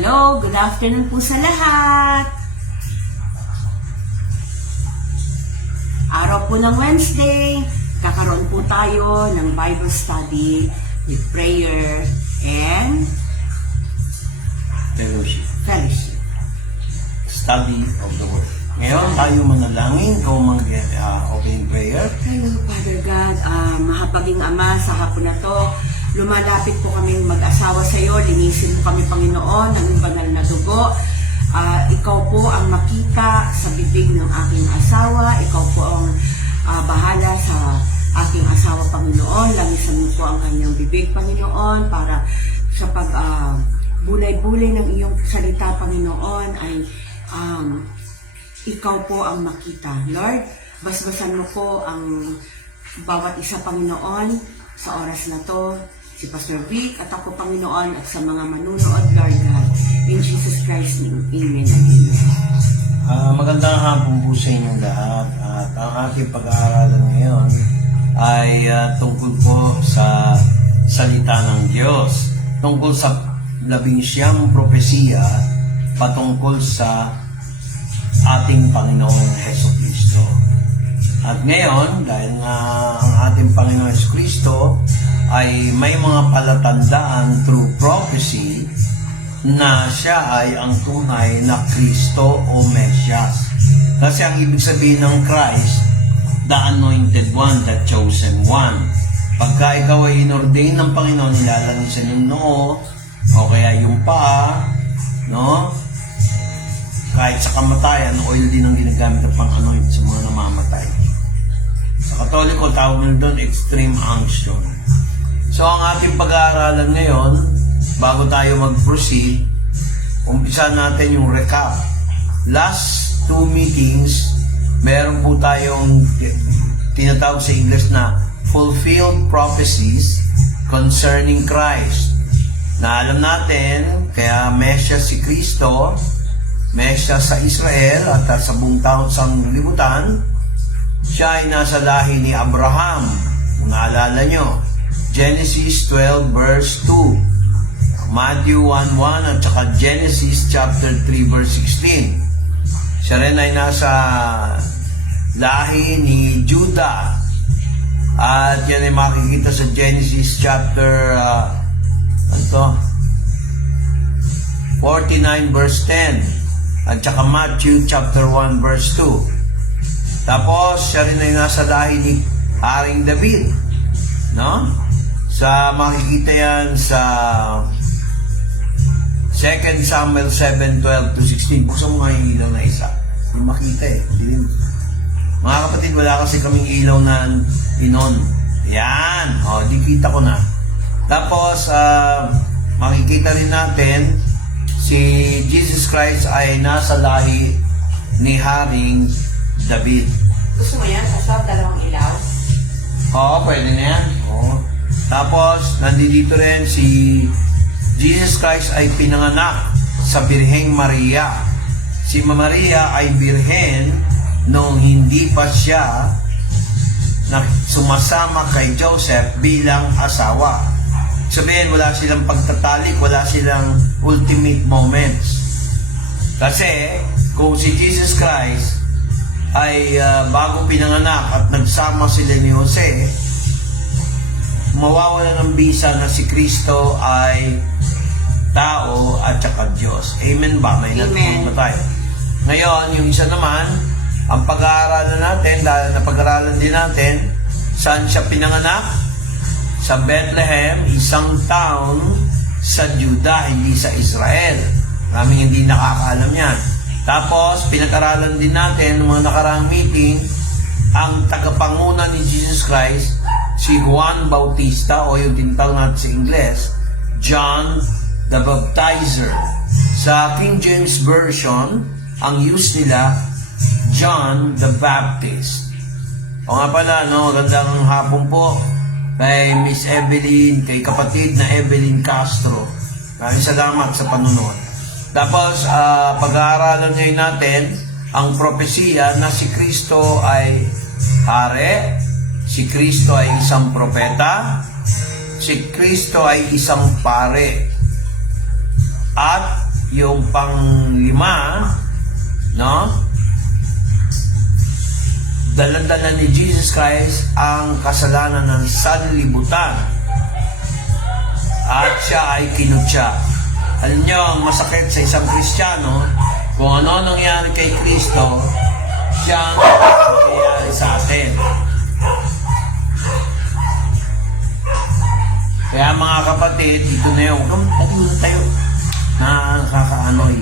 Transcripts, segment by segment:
Hello, good afternoon po sa lahat. Araw po ng Wednesday, kakaroon po tayo ng Bible study with prayer and fellowship. Study of the Word. Ngayon, tayo manalangin kung mag-opening prayer. Hello, Father God, mahapaging Ama, sa hapon na to, lumalapit po kaming mag-asawa sa iyo, linisin mo kami, Panginoon, ng banal na dugo. Ikaw po ang makita sa bibig ng aking asawa, ikaw po ang bahala sa aking asawa, Panginoon. Lanisan mo po ang kanyang bibig, Panginoon, para sa bulay-bulay ng iyong salita, Panginoon, ay ikaw po ang makita. Lord, basbasan mo po ang bawat isa, Panginoon, sa oras na to, si Pastor Vic at ako, Panginoon, at sa mga manunood, Lord God. In Jesus Christ's name, Amen and Amen. Magandang hapon po sa inyong lahat. At ang aking pag-aaralan ngayon ay tungkol po sa salita ng Diyos. Tungkol sa 11 propesiya patungkol sa ating Panginoong Jesucristo. At ngayon, dahil nga ang ating Panginoong Jesucristo ay may mga palatandaan through prophecy na siya ay ang tunay na Kristo o Mesias. Kasi ang ibig sabihin ng Christ, the anointed one, the chosen one. Pagka ikaw ay inordain ng Panginoon, nilalanisan yung noo, o kaya yung paa, no? Kahit sa kamatayan, oil din ang ginagamit ng pang-anoint sa mga namamatay. Sa Katoliko, tawag nila doon extreme unction. So, ang ating pag-aaralan ngayon, bago tayo mag-proceed, umpisa natin yung recap. Last 2 meetings, meron po tayong tinatawag sa English na fulfilled prophecies concerning Christ. Na alam natin, kaya Mesias si Kristo, Mesias sa Israel at sa buong taon sa libutan, siya ay nasa lahi ni Abraham. Kung naalala nyo, Genesis 12 verse 2, Matthew 1:1 at saka Genesis chapter 3 verse 16. Siya rin ay nasa lahi ni Judah. At yan ay makikita sa Genesis chapter 49 verse 10 at saka Matthew chapter 1 verse 2. Tapos siya rin ay nasa lahi ni Haring David, no? Sa makikita yan sa 2 Samuel 7:12 to 16. Buksan mo nga yung ilaw na isa. Hindi makita eh. Mga kapatid, wala kasi kaming ilaw na inon. Yan. O, di kita ko na. Tapos, makikita rin natin si Jesus Christ ay nasa lahi ni Haring David. Gusto mo yan? Asap, dalawang ilaw? Oo, pwede na yan. Oo. Tapos, nandito rin si Jesus Christ ay pinanganak sa Birheng Maria. Si Maria ay birhen nung hindi pa siya na sumasama kay Joseph bilang asawa. Sabihin, wala silang pagtatalik, wala silang ultimate moments. Kasi, kung si Jesus Christ ay bago pinanganak at nagsama sila ni Jose, mawawala ng bisa na si Kristo ay tao at saka Diyos. Amen ba? May natutunan tayo. Ngayon, yung isa naman, ang pag-aaralan natin, dahil napag-aaralan din natin, saan siya pinanganak? Sa Bethlehem, isang town sa Judah, hindi sa Israel. Maraming hindi nakakaalam yan. Tapos, pinag-aralan din natin ng mga nakaraang meeting, ang tagapanguna ni Jesus Christ, si Juan Bautista, o yung tinatawag natin sa Ingles, John the Baptizer. Sa King James Version, ang use nila, John the Baptist. O nga pala, no, gandang hapon po kay Miss Evelyn, kay kapatid na Evelyn Castro. Maraming salamat sa panunod. Tapos, pag-aaralan ngayon natin ang propesiya na si Kristo ay hari, si Kristo ay isang propeta, si Kristo ay isang pare, at yung pang-5, no? Dala-dala ni Jesus Christ ang kasalanan ng sanlibutan at siya ay kinutya. Alam niyo, ang masakit sa isang Kristiyano, kung ano nangyari kay Kristo, siya ang nangyayari sa atin. Kaya mga kapatid, dito na yun, tayo, nakakaanoy.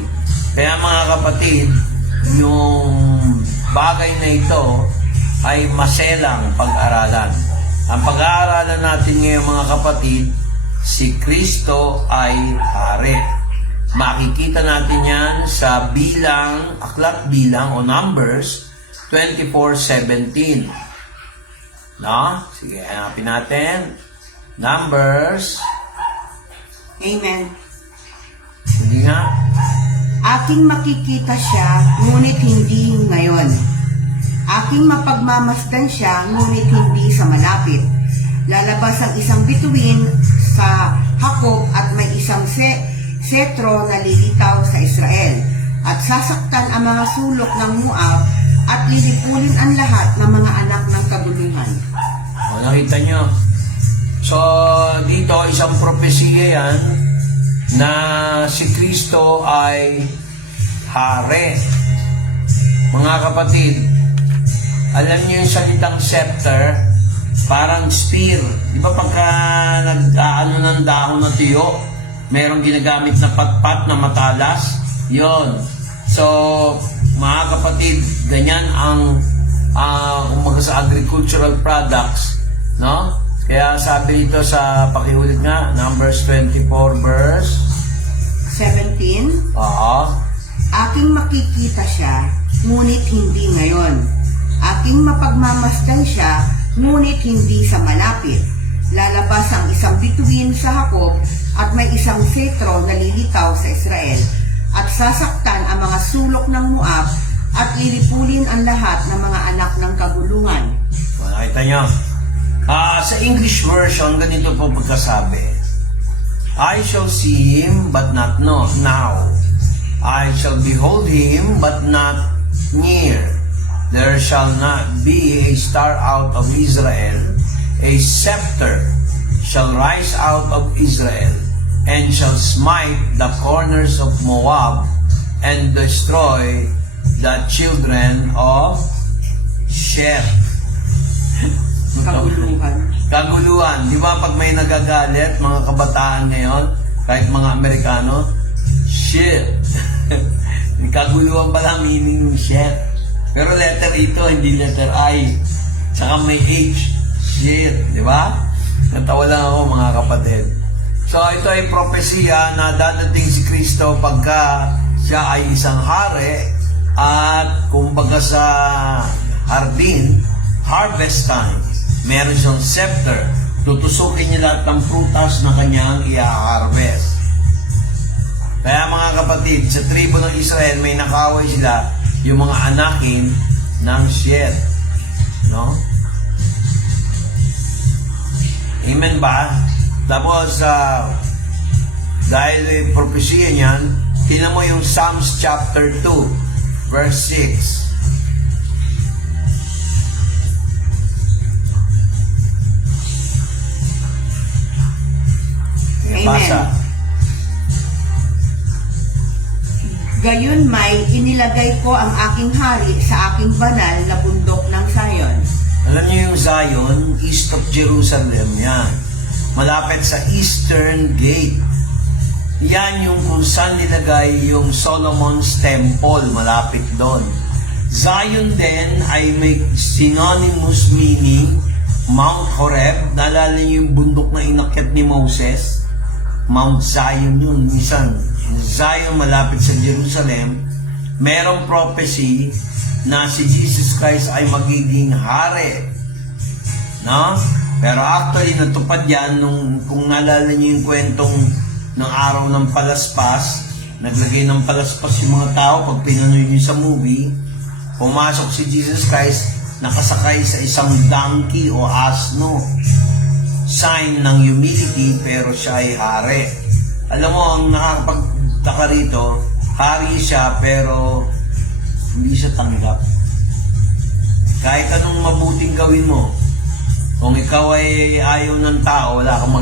Kaya mga kapatid, yung bagay na ito ay maselang pag-aralan. Ang pag-aaralan natin ngayon mga kapatid, si Kristo ay hari. Makikita natin yan sa bilang, aklat bilang o Numbers 24:17. No? Sige, hanapin natin. Numbers. Amen. Hindi nga. Aking makikita siya, ngunit hindi ngayon. Aking mapagmamasdan siya, ngunit hindi sa malapit. Lalabas ang isang bituin sa Hakob at may isang setro na lilitaw sa Israel. At sasaktan ang mga sulok ng Moab at lilipulin ang lahat ng mga anak ng kaguluhan. O, nakita nyo. So, dito, isang propesya yan na si Kristo ay hari. Mga kapatid, alam niyo yung salitang scepter, parang spear. Di ba pagka nag-aano ng dahon na tuyo, merong ginagamit na patpat na matalas? Yon. So, mga kapatid, ganyan ang umaga sa agricultural products, no? Kaya sabi dito sa pakiulit nga, Numbers 24 verse 17. Oo. Aking makikita siya, ngunit hindi ngayon. Aking mapagmamasdan siya, ngunit hindi sa malapit. Lalabas ang isang bituin sa Hakob at may isang setro na lilitaw sa Israel. At sasaktan ang mga sulok ng Moab at lilipulin ang lahat ng mga anak ng kaguluhan. Nakita nyo? Sa English version, ganito po pagkasabi. I shall see him, but not now. I shall behold him, but not near. There shall not be a star out of Israel. A scepter shall rise out of Israel, and shall smite the corners of Moab, and destroy the children of Sheth. Kaguluhan. Kaguluhan. Di ba pag may nagagalit, mga kabataan ngayon, kahit mga Amerikano, shit. Kaguluhan pala meaning ng shit. Pero letter ito, hindi letter I. Tsaka may H. Shit. Di ba? Natawa lang ako mga kapatid. So ito ay propesya na dadating si Kristo pagka siya ay isang hari at kumbaga sa hardin, harvest time. Meron siyang scepter. Tutusukin niya lahat ng prutas na kanyang i-harvest. Kaya mga kapatid, sa tribo ng Israel, may nakaway sila yung mga anakin ng Sheth. No? Amen ba? Tapos, dahil propesya niyan, tingnan mo yung Psalms chapter 2, verse 6. Basa. Gayon may inilagay ko ang aking hari sa aking banal na bundok ng Zion. Alam niyo yung Zion, east of Jerusalem yan. Malapit sa Eastern Gate. Yan yung kung saan nilagay yung Solomon's Temple, malapit doon. Zion din ay may synonymous meaning, Mount Horeb. Naalala niyo yung bundok na inakyat ni Moses? Mount Zion yun. Minsan, Zion malapit sa Jerusalem. Merong prophecy na si Jesus Christ ay magiging hari. No? Pero actually, natupad yan nung, kung naalala niyo yung kwentong ng araw ng palaspas, naglagay ng palaspas yung mga tao pag pinanoy niyo sa movie, pumasok si Jesus Christ, nakasakay sa isang donkey o asno. Sign ng humility, pero siya ay hari. Alam mo, ang pumunta ka rito, hari siya pero hindi siya tanggap. Kahit anong mabuting gawin mo, kung ikaw ay ayaw ng tao, wala kang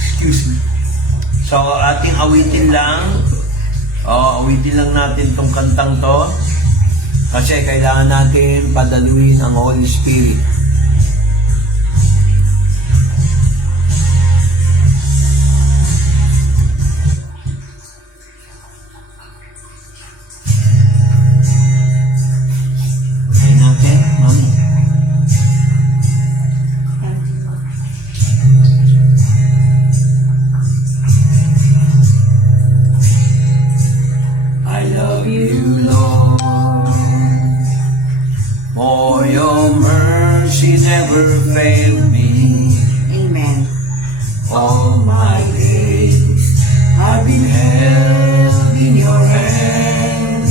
excuse me. So, ating awitin lang. Awitin lang natin tong kantang to. Kasi kailangan natin padaluin ang Holy Spirit. Okay natin, mami. I love you, Lord, for your mercy never failed me. Amen. All my days I've been held in your hand.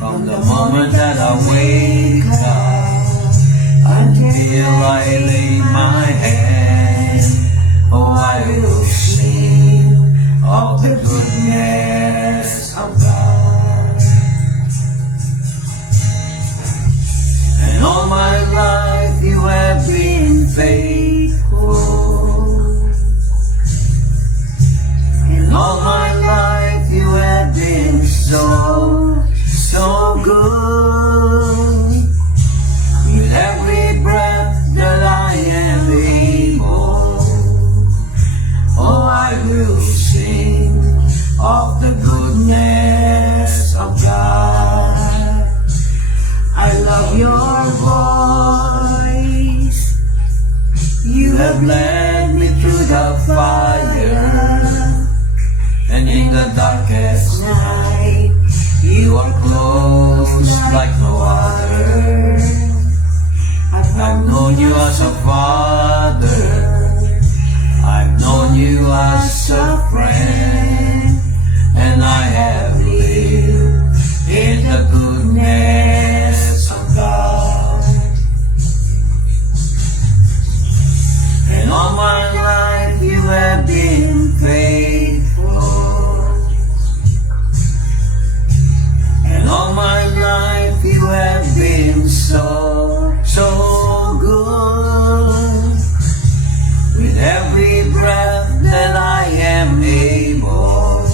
From the moment that I wake up until I lay my head, oh, I will sing of the goodness of God. And all my life you have been faithful. And all my life you have been so good. With every breath that I am able, oh, I will sing of the goodness of God. I love your voice. You have led me through the fire, and in the darkest night, you are close like no other. I've known you as a father. I've known you as a friend, and I have lived in the goodness of God. And all my life you have been faithful. And all my life you have been so good. With every breath that I am able,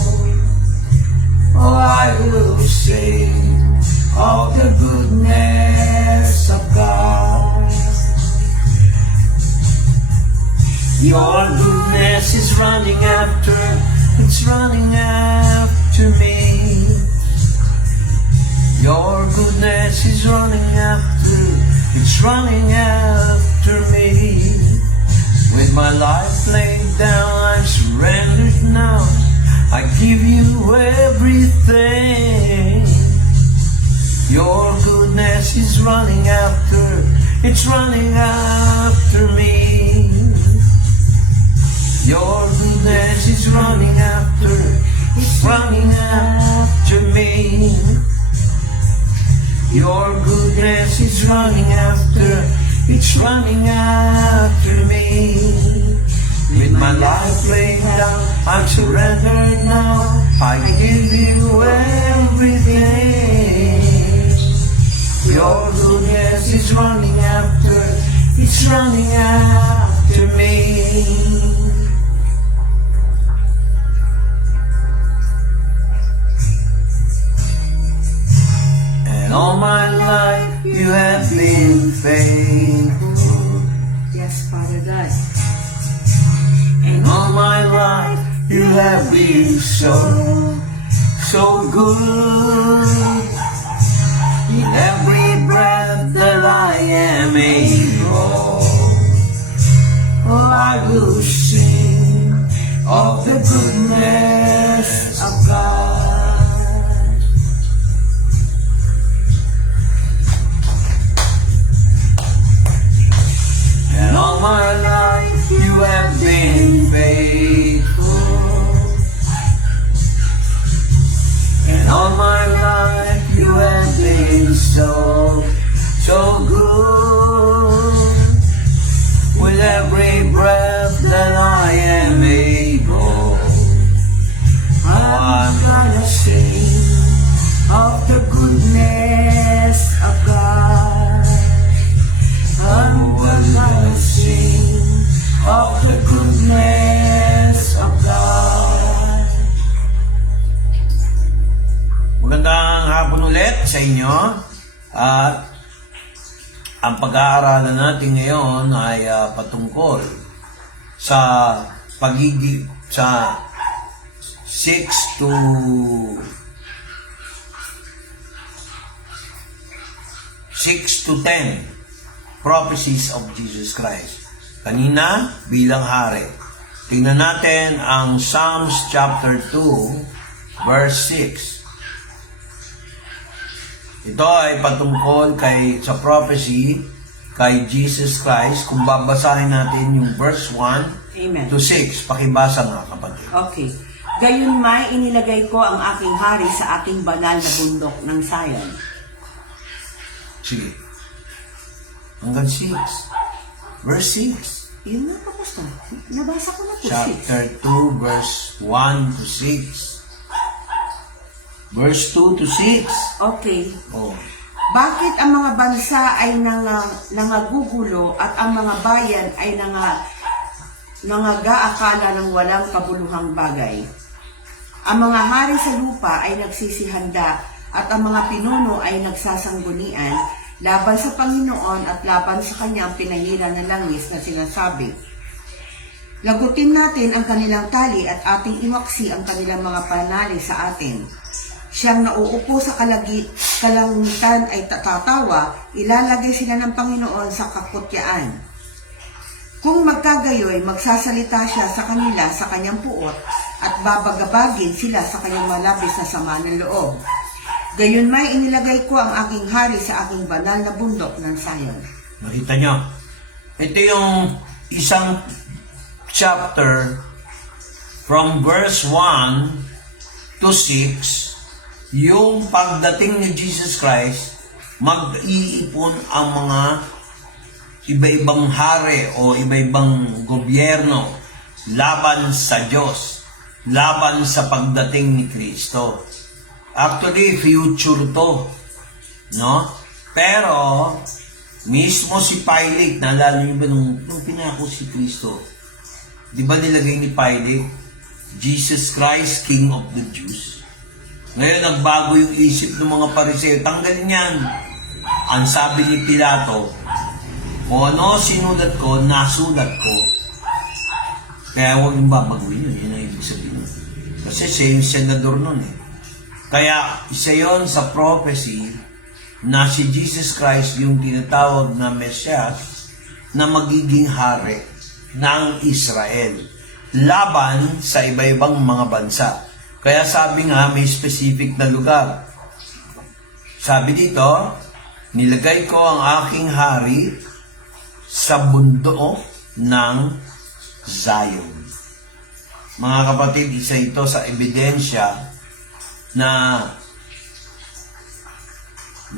oh, I will sing of the goodness of God. Your goodness is running after, it's running after me. Your goodness is running after, it's running after me. With my life laid down, I'm surrendered now. I give you everything. Your goodness is running after, it's running after me. Your goodness is running after, it's running after me. Your goodness is running after, it's running after me. With my life laid down, I'm surrendered now. I give you everything. Your goodness is running after, it's running after me. And all my life you have been faithful. Yes, Father God. And all my life you have been so good. In every breath that I am able, oh, I will sing of the goodness of God. And all my life you have been faithful. And all my life you have been so good. With every breath that I am able, sa inyo. At ang pag-aaralan natin ngayon ay patungkol sa pagiging sa 6 to 10 prophecies of Jesus Christ. Kanina, bilang hari. Tingnan natin ang Psalms chapter 2, verse 6. Ito ay patungkol sa prophecy kay Jesus Christ. Kung babasahin natin yung verse 1 Amen. to 6, pakibasa nga kapatid. Okay. Gayunmay inilagay ko ang aking hari sa aking banal na bundok ng Zion. Sige. Hanggang 6. Verse 6. Yun na, tapos na. Nabasa ko na po. Chapter 2, verse 1 to 6. Verse 2 to 6. Okay. Oh. Bakit ang mga bansa ay nangagugulo at ang mga bayan ay nangagaakala ng walang kabuluhang bagay? Ang mga hari sa lupa ay nagsisihanda at ang mga pinuno ay nagsasanggunian laban sa Panginoon at laban sa kanyang pinahira na langis na sinasabi. Lagutin natin ang kanilang tali at ating iwaksi ang kanilang mga panali sa atin. Siyang nauupo sa kalangitan ay tatawa, ilalagay sila ng Panginoon sa kakutyaan. Kung magkagayoy, magsasalita siya sa kanila sa kanyang puot at babagabagin sila sa kanyang malabis na sama ng loob. Gayunmay inilagay ko ang aking hari sa aking banal na bundok ng Zion. Nakita nyo? Ito yung isang chapter from verse 1 to 6. Yung pagdating ni Jesus Christ, mag-iipon ang mga iba-ibang hari o iba-ibang gobyerno laban sa Diyos, laban sa pagdating ni Kristo. Actually, future to, no? Pero, mismo si Pilate, naalala niyo ba nung pinako si Kristo? Di ba nilagay ni Pilate, Jesus Christ, King of the Jews? Ngayon, nagbago yung isip ng mga Pariseo. Tanggalin yan. Ang sabi ni Pilato, kung ano sinulat ko, nasulat ko. Kaya huwag yung babaguhin yun. Yun ang ibig sabihin. Kasi siya yung senador nun eh. Kaya isa yon sa prophecy na si Jesus Christ yung tinatawag na Mesias na magiging hari ng Israel laban sa iba-ibang mga bansa. Kaya sabi nga may specific na lugar. Sabi dito, nilagay ko ang aking hari sa bundok ng Zion. Mga kapatid, isa ito sa ebidensya na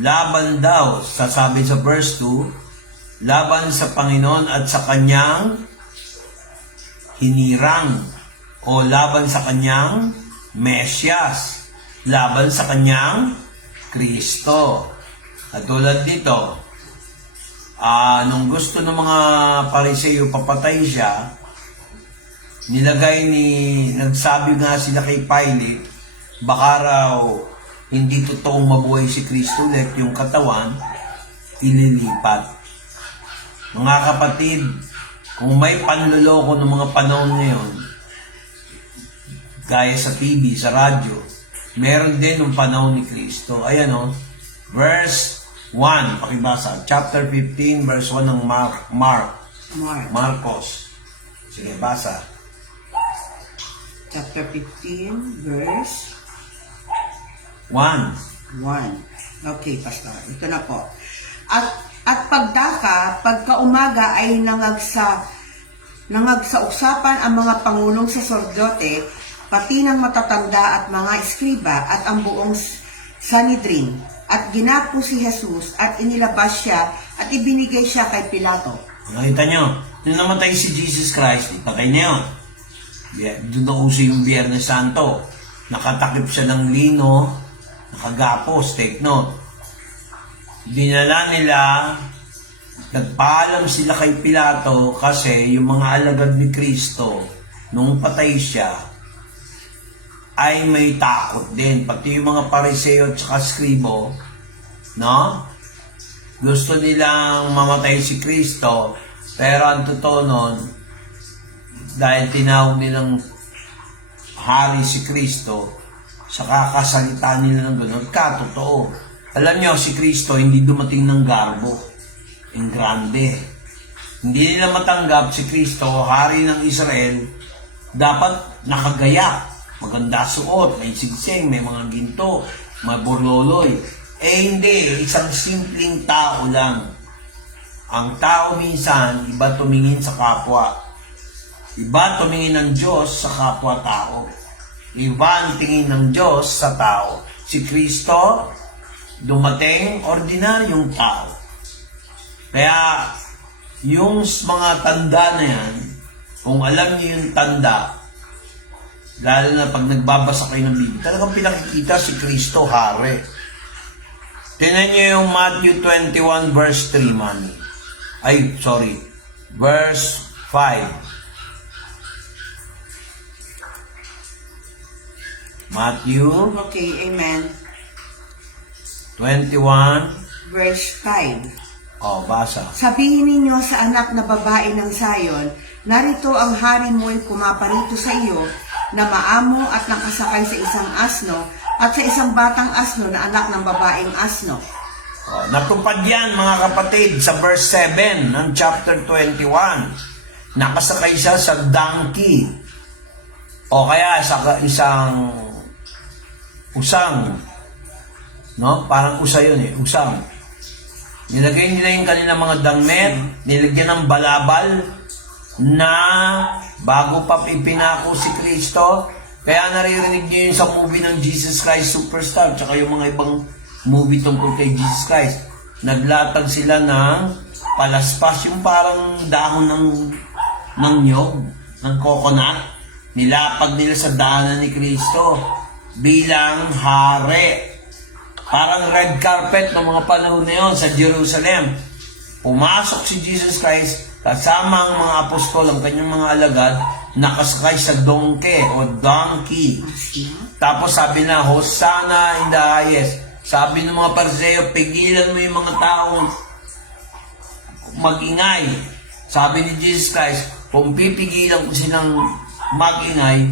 laban daw, sasabi sa verse 2, laban sa Panginoon at sa kanyang hinirang o laban sa kanyang Mesyas, laban sa kanyang Kristo. At tulad dito, nung gusto ng mga Pariseo papatay siya, nagsabi nga sila kay Pilate, baka raw hindi totoong mabuhay si Kristo ulit, yung katawan ililipat. Mga kapatid, kung may panloloko ng mga panahon ngayon, gaya sa TV, sa radyo, meron din ng panahon ni Kristo. Ayan o, verse 1, pakibasa, chapter 15, verse 1 ng Marcos. Sige, basa. Chapter 15, verse 1. Okay, Pastor. Ito na po. At pagkaumaga ay nangagsa-usapan ang mga pangulong saserdote, pati ng matatanda at mga eskriba at ang buong Sanhedrin. At ginapo si Jesus at inilabas siya at ibinigay siya kay Pilato. Nakita nyo, nung namatay si Jesus Christ, ipatay na yun. Doon na uso yung Biyernes Santo. Nakatakip siya ng lino, nakagapos, take note. Dinala nila, nagpaalam sila kay Pilato kasi yung mga alagad ni Kristo, nung patay siya, ay may takot din. Pati yung mga Pariseo at saka Skribo, No? Gusto nilang mamatay si Kristo, pero ang totoo nun, dahil tinawag nilang hari si Kristo, sa kakasalita nila ng gano'n, katotoo. Alam niyo, si Kristo hindi dumating ng garbo, in grande. Hindi nila matanggap si Kristo, hari ng Israel, dapat nakagaya, maganda suot, may sigsing, may mga ginto, may burloloy. Hindi, isang simpleng tao lang. Ang tao minsan, iba tumingin sa kapwa. Iba tumingin ng Diyos sa kapwa-tao. Iba ang tingin ng Diyos sa tao. Si Kristo, dumating, ordinaryong tao. Kaya, yung mga tanda na yan, kung alam niyo yung tanda, lalo na pag nagbabasa kayo ng Biblia, talagang pinakikita si Kristo, hari. Tingnan niyo yung Matthew 21 verse 3, mami. Verse 5. Matthew Okay, amen. 21. Verse 5. Basa. Sabihin ninyo sa anak na babae ng Sayon, narito ang hari mo'y pumaparito sa iyo, na maamo at nakasakay sa isang asno, at sa isang batang asno na anak ng babaeng asno. Natupad yan, mga kapatid, sa verse 7 ng chapter 21. Nakasakay siya sa donkey. O kaya sa isang usang. No? Parang usa yun usang. Nilagay nila yung kanilang mga damit, nilagyan ng balabal na bago pa ipinako si Kristo. Kaya naririnig niyo yung sa movie ng Jesus Christ Superstar, tsaka yung mga ibang movie tungkol kay Jesus Christ. Naglatag sila ng palaspas, yung parang dahon ng nyog, ng coconut. Nilapag nila sa daanan ni Kristo bilang hari. Parang red carpet ng mga panahon na yun sa Jerusalem. Pumasok si Jesus Christ kasama ang mga apostol, ang kanyang mga alagad, nakasakay sa donkey o donkey. Tapos sabi na, Hosanna in the highest. Sabi ng mga Pariseo, pigilan mo yung mga taong mag-ingay. Sabi ni Jesus Christ, kung pipigilan ko silang mag-ingay,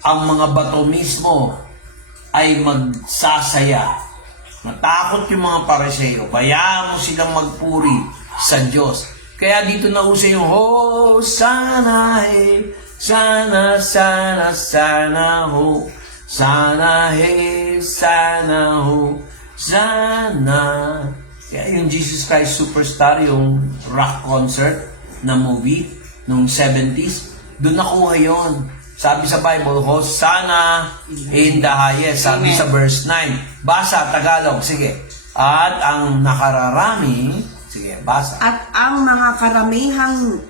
ang mga bato mismo ay magsasaya. Natakot yung mga Pariseo. Bayaan mo silang magpuri sa Diyos. Kaya dito na uso yung Hosanna, sana, sana, sana, ho. Sana, sana, ho. Sana. Kaya yung Jesus Christ Superstar, yung rock concert na movie noong 70s, doon nakuha yun. Sabi sa Bible, Hosanna in the highest. Sabi sa verse 9. Basa, Tagalog, sige. At ang nakararami, sige, basa. At ang mga karamihang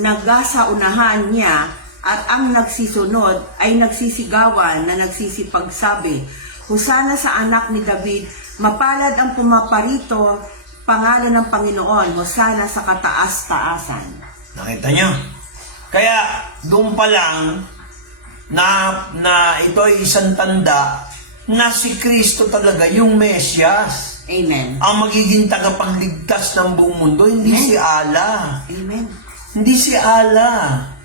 nagasa unahan niya at ang nagsisunod ay nagsisigawan na nagsisipagsabi, Hosana sa anak ni David, mapalad ang pumaparito, pangalan ng Panginoon, Hosana sa kataas-taasan. Nakita niyo? Kaya doon pa lang na ito ay isang tanda na si Kristo talaga yung Mesyas. Amen. Ang magiging tagapagligtas ng buong mundo, hindi Amen. si Allah. Amen. Hindi si Allah.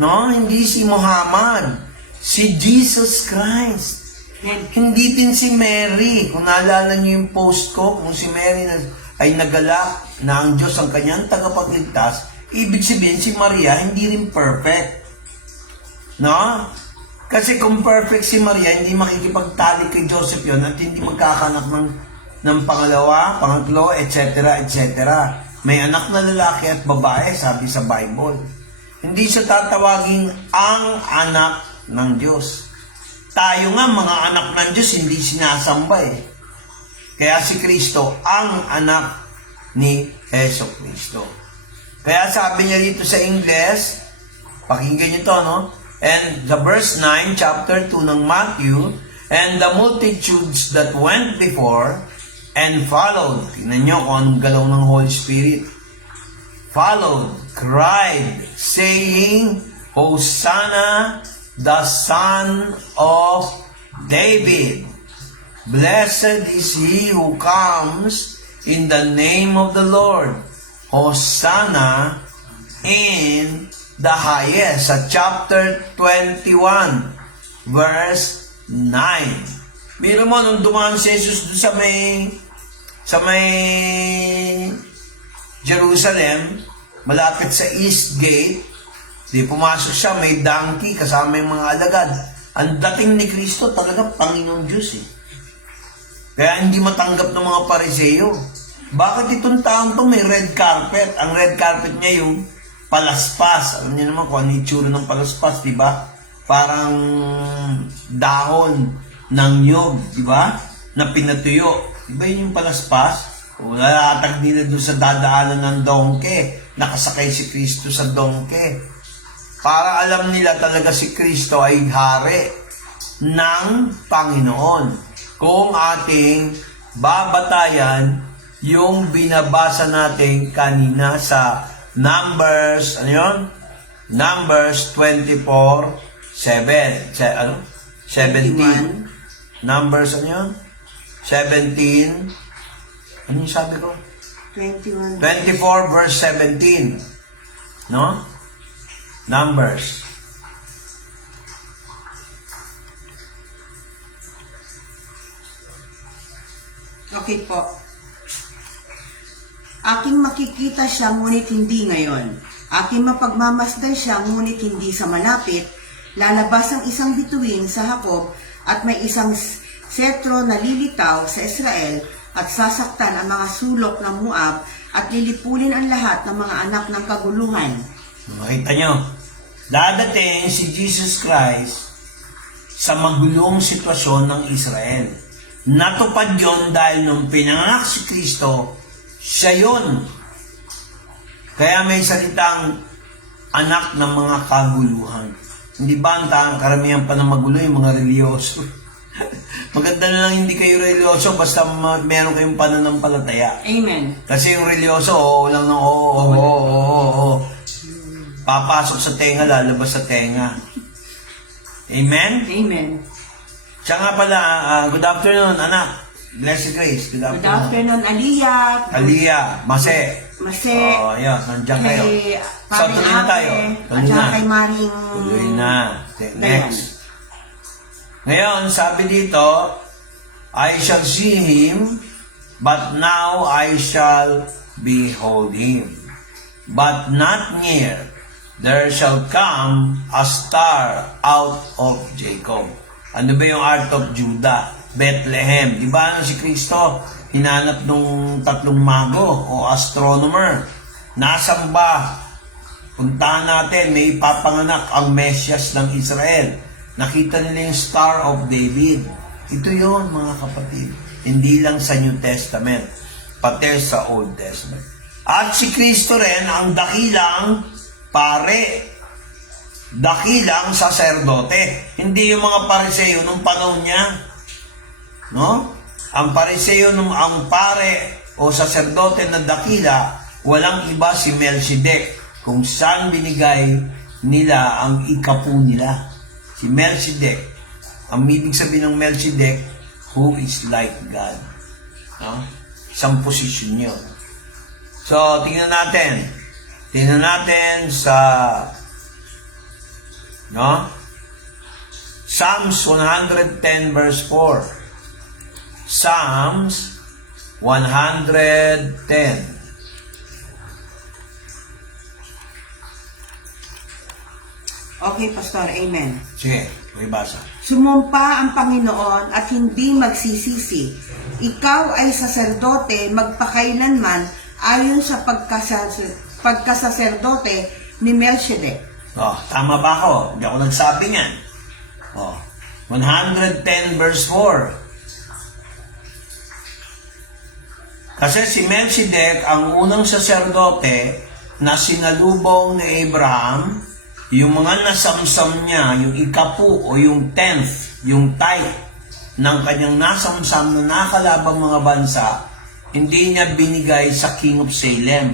No, hindi si Muhammad. Si Jesus Christ. Amen. Hindi din si Mary. Kung naalala niyo yung post ko, kung si Mary ay nagalak na ang Diyos ang kanyang tagapagligtas, ibig sabihin si Maria hindi rin perfect. No? Kasi kung perfect si Maria, hindi makikipagtalik kay Joseph yon at hindi magkakanak ng pangalawa, pangatlo, etc., etc. May anak na lalaki at babae, sabi sa Bible. Hindi siya tatawaging ang anak ng Diyos. Tayo nga, mga anak ng Diyos, hindi sinasamba eh. Kaya si Kristo, ang anak ni Heso Kristo. Kaya sabi niya dito sa Ingles, pakinggan niyo to, no? And the verse 9, chapter 2 ng Matthew, and the multitudes that went before and followed, tingnan nyo kung anong galaw ng Holy Spirit, followed, cried, saying, Hosanna, the Son of David. Blessed is he who comes in the name of the Lord. Hosanna in the highest. Sa chapter 21, verse 9. Biro mo, nung dumaan si Jesus doon sa may Jerusalem, malapit sa East Gate, di pumasok siya, may donkey kasama yung mga alagad. Ang dating ni Kristo talaga Panginoong Diyos eh. Kaya hindi matanggap ng mga Pariseo. Bakit itong taong to may red carpet? Ang red carpet niya yung palaspas. Alam niyo naman kung ano yung itsura ng palaspas, di ba? Parang dahon ng nyog, di ba? Na pinatuyo. Di ba yun yung palaspas? O nalatag nila doon sa dadaanan ng dongke. Nakasakay si Kristo sa dongke. Para alam nila talaga si Kristo ay hari ng Panginoon. Kung ating babatayan yung binabasa natin kanina sa Numbers, ano yun? Numbers 24:7. 17. Numbers, ano yun? 17. Ano yung sabi ko? 21. 24 verse 17. No? Numbers. Okay po. Aking makikita siya ngunit hindi ngayon. Aking mapagmamasdan siya ngunit hindi sa malapit. Lalabas ang isang bituin sa Jacob at may isang setro na lilitaw sa Israel at sasaktan ang mga sulok ng Moab at lilipulin ang lahat ng mga anak ng kaguluhan. Makita nyo, dadating si Jesus Christ sa magulong sitwasyon ng Israel. Natupad yon dahil nung pinanganak si Kristo, siya yun. Kaya may salitang anak ng mga kaguluhan. Hindi ba ang karamihan pa ng magulo yung mga religyoso? Maganda na lang hindi kayo religyoso basta meron kayong pananampalataya. Amen. Kasi yung religyoso, oo lang ng oo. Papasok sa tenga, lalabas sa tenga. Amen? Amen. Siya nga pala, good afternoon, anak. Blessed Grace, good Good afternoon. afternoon, Aliyah. Aliyah, Mase. Mase. Oh, yan, nandiyan kayo. Kay So, tuloy na tayo. At saka kay Maring... Tuloy na. Next. Ngayon, sabi dito, I shall see him, but now I shall behold him. But not near. There shall come a star out of Jacob. Ano ba yung art of Judah? Bethlehem. Di ba si Kristo? Hinanap nung tatlong mago o astronomer. Nasaan ba? Puntahan natin, may ipapanganak ang Mesyas ng Israel. Nakita nila yung Star of David. Ito yon mga kapatid. Hindi lang sa New Testament, pati sa Old Testament. At si Kristo rin ang dakilang pare. Dakilang saserdote. Hindi yung mga pariseo nung panahon niya. No? Ang pariseo nung ang pare o saserdote na dakila, walang iba si Melchizedek, kung saan binigay nila ang ikapu nila. Si Melchizedek, ang ibig sabihin ng Melchizedek, who is like God. No? Isang posisyon yun. So, tingnan natin. Tingnan natin sa Psalms 110 verse 4. Psalms 110. Okay, Pastor. Amen. Sige, may basa. Sumumpa ang Panginoon at hindi magsisisi. Ikaw ay saserdote magpakailanman ayon sa pagkasaserdote ni Melchizedek. Oh, tama ba ako? Hindi ako nagsabi niyan. Oh, 110 verse 4. Kasi si Melchizedek ang unang saserdote na sinalubong ni Abraham, yung mga nasamsam niya, yung ikapu o yung 10th, yung tithe ng kanyang nasamsam na nakalabang mga bansa, hindi niya binigay sa King of Salem.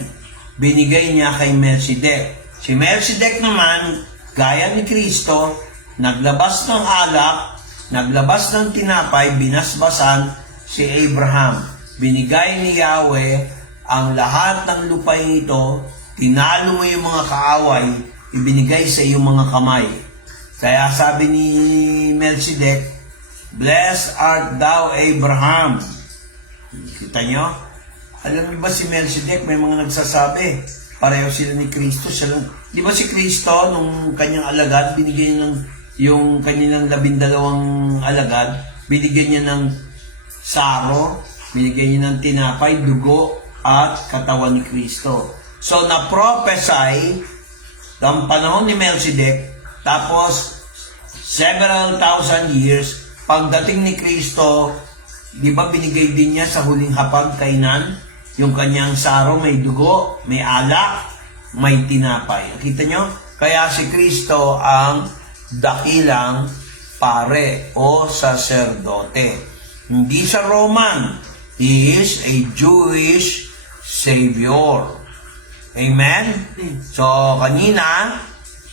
Binigay niya kay Melchizedek. Si Melchizedek naman, gaya ni Kristo, naglabas ng alak, Naglabas ng tinapay, binasbasan si Abraham. Binigay ni Yahweh ang lahat ng lupain ito, tinalo mo yung mga kaaway, ibinigay sa iyong mga kamay. Kaya sabi ni Melchizedek, "Blessed art thou, Abraham." Kita nyo? Alam niyo ba si Melchizedek, may mga nagsasabi, pareho sila ni Kristo. Di ba si Kristo, nung kanyang alagad, binigyan niya ng yung kanilang 12 alagad, binigyan niya ng saro, binigyan niya ng tinapay, dugo, at katawan ni Kristo. So, na-prophesy ang panahon ni Melchizedek, tapos several thousand years, pagdating ni Kristo, di ba binigay din niya sa huling hapag kainan, yung kanyang saro, may dugo, may alak, may tinapay. Kita nyo? Kaya si Kristo ang dakilang pare o saserdote. Hindi sa Roman. He is a Jewish Savior. Amen? So, kanina,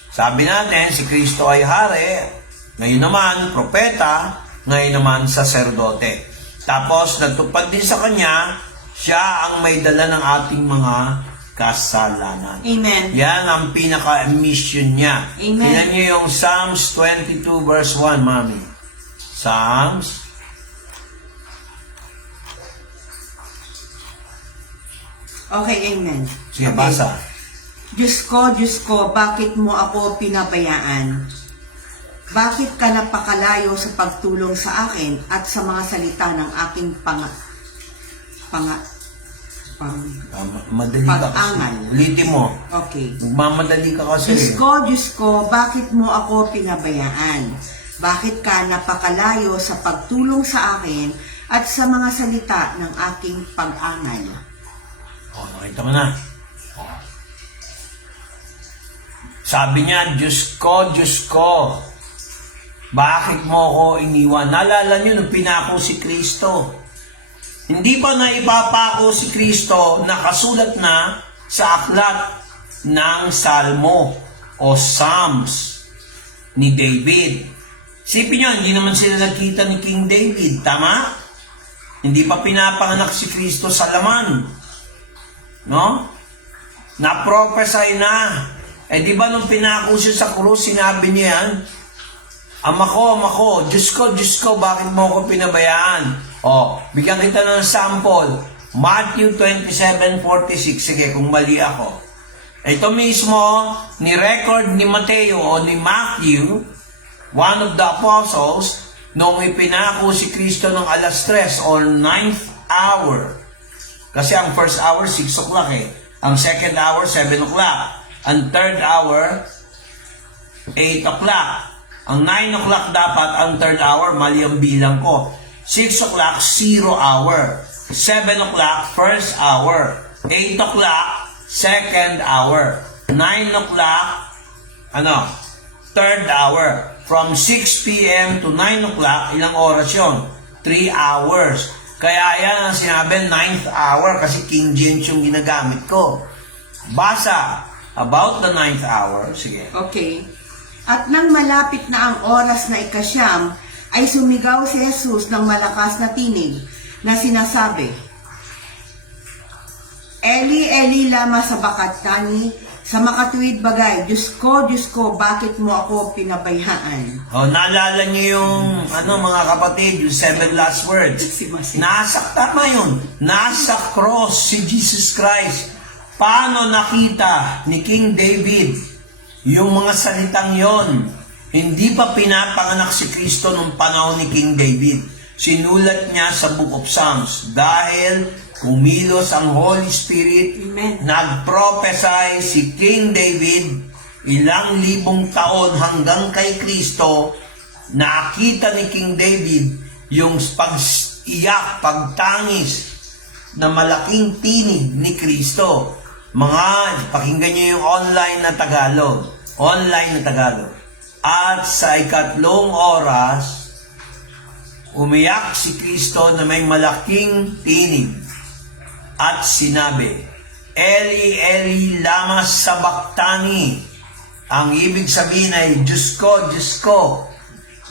sabi natin, si Kristo ay hari. Ngayon naman, propeta. Ngayon naman, saserdote. Tapos, natupad din sa kanya, siya ang may dala ng ating mga kasalanan. Amen. Yan ang pinaka-mission niya. Amen. Tingnan niyo yung Psalms 22 verse 1, Mami. Psalms. Okay, amen. Sige, Okay. basa. Diyos ko, bakit mo ako pinabayaan? Bakit ka napakalayo sa pagtulong sa akin at sa mga salita ng aking Madali ka kasi. pag-angal? Ulitin mo. Okay. Magmamadali ka kasi. Diyos ko, bakit mo ako pinabayaan? Bakit ka napakalayo sa pagtulong sa akin at sa mga salita ng aking pag-angal? Nakita mo na. Sabi niya, Diyos ko, bakit mo ako iniwan? Naalala niyo nung pinako si Kristo. Hindi pa na ipapako si Kristo, nakasulat na sa aklat ng Salmo o Psalms ni David. Sipin niyo, hindi naman sila nakita ni King David, tama? Hindi pa pinapanganak si Kristo sa laman. No? Na-prophesy na. Di ba nung pinako siya sa krus, sinabi niya yan, Ama ko, Diyos ko, bakit mo ako pinabayaan? Bigyan kita ng sample. Matthew 27:46. Sige, kung mali ako. Ito mismo, ni-record ni Mateo o ni Matthew, one of the apostles, nung ipinako si Kristo ng alas 3 or 9th hour. Kasi ang first hour, 6 o'clock eh. Ang second hour, 7 o'clock. Ang third hour, 8 o'clock. Ang 9 o'clock dapat, ang third hour, mali ang bilang ko. 6 o'clock, 0 hour. 7 o'clock, first hour. 8 o'clock, second hour. 9 o'clock, third hour. From 6 p.m. to 9 o'clock, ilang oras yun? 3 hours. Kaya yan ang sinabi, 9th hour, kasi King James yung ginagamit ko. Basa, about the 9th hour. Sige. Okay. At nang malapit na ang oras na ikasyam, ay sumigaw si Jesus ng malakas na tinig na sinasabi, Eli, Eli, lama sabachthani, sa makatuwid bagay, Diyos ko, bakit mo ako pinabayaan? Naalala niyo yung, mga kapatid, yung 7 last words. Tama yun. Nasa cross si Jesus Christ. Paano nakita ni King David yung mga salitang yon? Hindi pa pinapanganak si Kristo nung panahon ni King David. Sinulat niya sa Book of Psalms dahil kumilos ang Holy Spirit. Amen. Nag-prophesy si King David ilang libong taon hanggang kay Kristo. Nakita ni King David yung pag-iyak, pagtangis na malaking tinig ni Kristo. Pakinggan niyo yung online na Tagalog. At sa ikatlong oras, umiyak si Kristo na may malaking tinig at sinabi, Eli, Eli, lama sabachthani. Ang ibig sabihin ay, Diyos ko,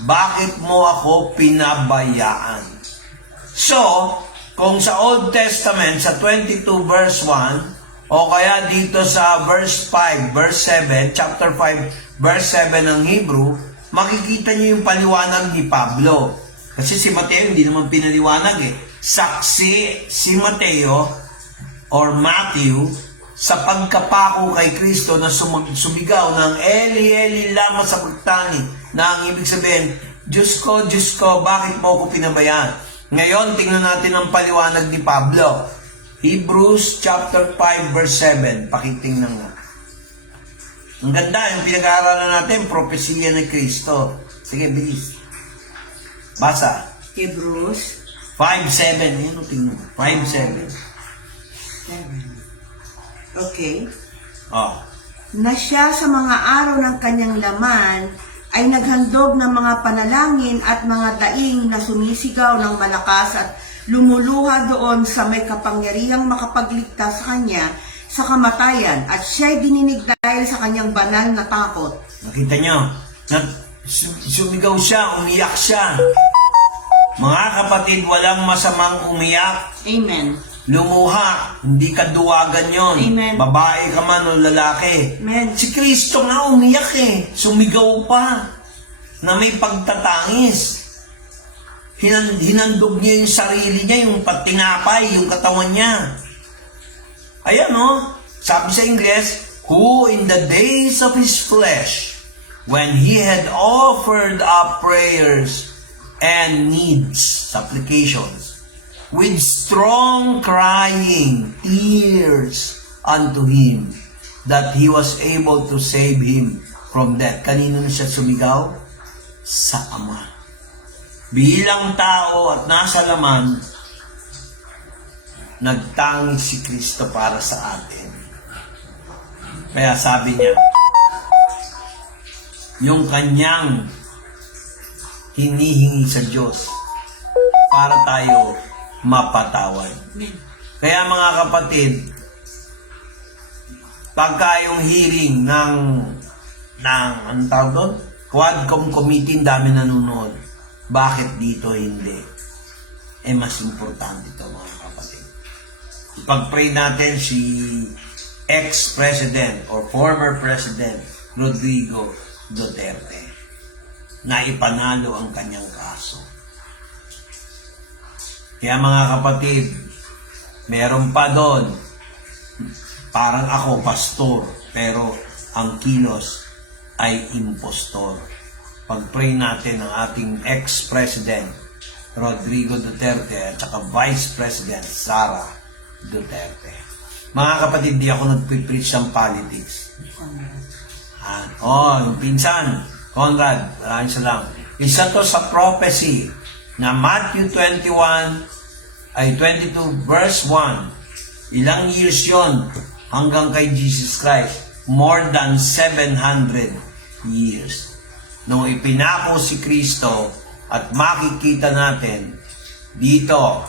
bakit mo ako pinabayaan? So, kung sa Old Testament, sa 22 verse 1, o kaya dito sa verse 5, verse 7, chapter 5, verse 7 ng Hebrew, makikita niyo yung paliwanag ni Pablo. Kasi si Mateo hindi naman pinaliwanag eh. Saksi si Mateo or Matthew sa pagkapako kay Kristo na sumigaw ng Eli, Eli, lama sabachthani, na ang ibig sabihin, Diyos ko, bakit mo ako pinabayaan? Ngayon, tingnan natin ang paliwanag ni Pablo. Hebrews chapter 5 verse 7. Pakitingnan nga. Ang ganda, yung pinag-aaralan natin, propesya ni Kristo. Sige, bilis. Basa. Hebrews 5:7. Yan o, tingnan. 5:7. Okay. Oh. Na siya sa mga araw ng kanyang laman ay naghandog ng mga panalangin at mga daing na sumisigaw ng malakas at lumuluha doon sa may kapangyarihang makapagligtas sa kanya sa kamatayan, at siya'y dininig dahil sa kanyang banal na takot. Nakita nyo? Sumigaw siya, umiyak siya. Mga kapatid, walang masamang umiyak. Amen. Lumuha, hindi ka duwagan yon. Amen. Babae ka man o lalaki. Amen. Si Kristo nga umiyak eh. Sumigaw pa na may pagtatangis. Hinandog niya yung sarili niya, yung patinapay, yung katawan niya. Ayan o, sabi sa Ingles, who in the days of his flesh, when he had offered up prayers and needs, supplications, with strong crying, tears unto him, that he was able to save him from death. Kanino na siya sumigaw? Sa Ama. Bilang tao at nasa laman, nagtangis si Kristo para sa atin. Kaya sabi niya, yung kanyang hinihingi sa Diyos para tayo mapatawad. Kaya mga kapatid, pagka yung hearing ng anong tawag doon? Quadcom Committee, dami nanonood. Bakit dito hindi? Mas importante ito mga kapatid. Ipag-pray natin si ex-president or former president Rodrigo Duterte na ipanalo ang kanyang kaso. Kaya mga kapatid, meron pa doon, parang ako pastor, pero ang kilos ay impostor. Pag-pray natin ang ating ex-president Rodrigo Duterte at saka Vice President Sara Duterte. Mga kapatid, di ako nagpipreach ng politics. Yung pinsan, Conrad, maraming salamat. Isa to sa prophecy na Matthew 22 verse 1. Ilang years yon hanggang kay Jesus Christ? More than 700 years. Nung ipinako si Kristo at makikita natin dito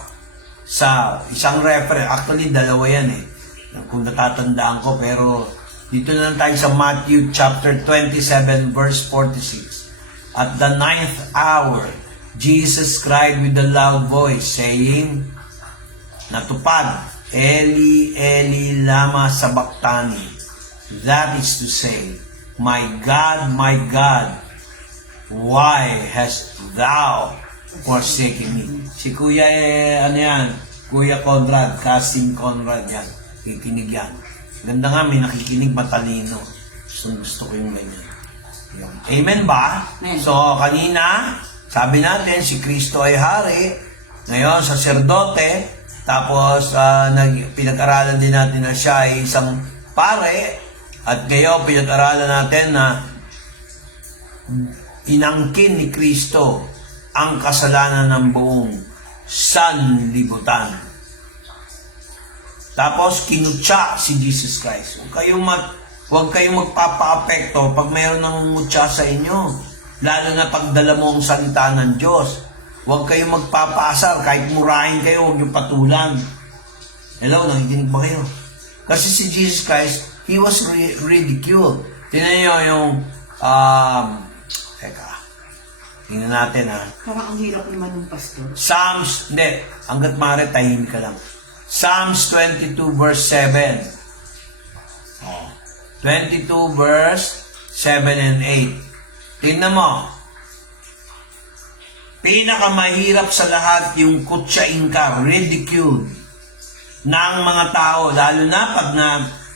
sa isang reference, actually dalawa yan eh, kung natatandaan ko, pero dito na lang tayo sa Matthew chapter 27 verse 46. At the 9th hour, Jesus cried with a loud voice, saying, natupad, Eli, Eli, lama sabachthani. That is to say, my God, why hast thou forsaken me? Si Kuya, Kuya Conrad, Casting Conrad yan. Kikinig yan. Ganda nga, may nakikinig matalino. Gusto ko yung ganyan. Yun. Amen ba? Amen. So, kanina, sabi natin, si Kristo ay hari. Ngayon, saserdote. Tapos, pinag-aralan din natin na siya ay isang pare. At ngayon, pinag-aralan natin na inangkin ni Kristo ang kasalanan ng buong sanlibutan. Tapos, kinutya si Jesus Christ. Huwag kayong magpapa-apekto pag mayroon nangungutya sa inyo. Lalo na pagdala mo ang salita ng Diyos. Huwag kayong magpapaasar. Kahit murahin kayo, huwag yung patulan. Hello, nakikinig ba kayo? Kasi si Jesus Christ, He was ridiculed. Tingnan nyo yung, Tingnan natin ha. Parang ang hirap naman ng pastor. Psalms, hindi. Hanggat maaari, tahimik ka lang. Psalms 22 verse 7. 22 verse 7 and 8. Tingnan mo. Pinakamahirap sa lahat yung kutsain ka, ridiculed ng mga tao, lalo na pag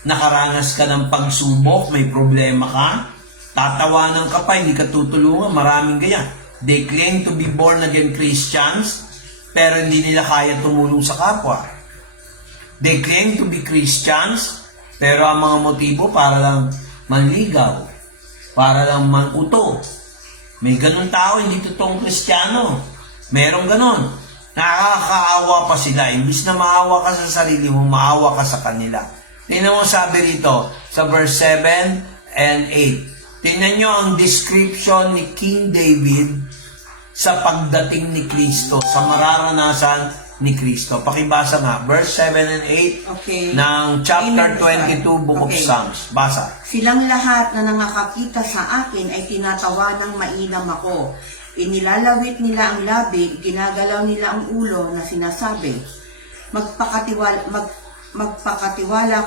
nakaranas ka ng pagsubok, may problema ka, tatawanan ka pa, hindi ka tutulungan, maraming ganyan. They claim to be born again Christians, pero hindi nila kaya tumulong sa kapwa. They claim to be Christians, pero ang mga motibo para lang manligaw, para lang manuto. May ganun tao, hindi totoong Kristiyano. Merong ganun. Nakakaawa pa sila. Imbis na maawa ka sa sarili mo, maawa ka sa kanila. Tingnan mo sabi rito sa verse 7 and 8. Tingnan nyo ang description ni King David sa pagdating ni Kristo, sa mararanasan ni Kristo. Pakibasa nga, verse 7 and 8 Okay. ng chapter Amen. 22, Book of Okay. Psalms. Basa. Silang lahat na nangakakita sa akin ay tinatawa ng mainam ako. Inilalawit nila ang labi, ginagalaw nila ang ulo na sinasabi, magpakatiwala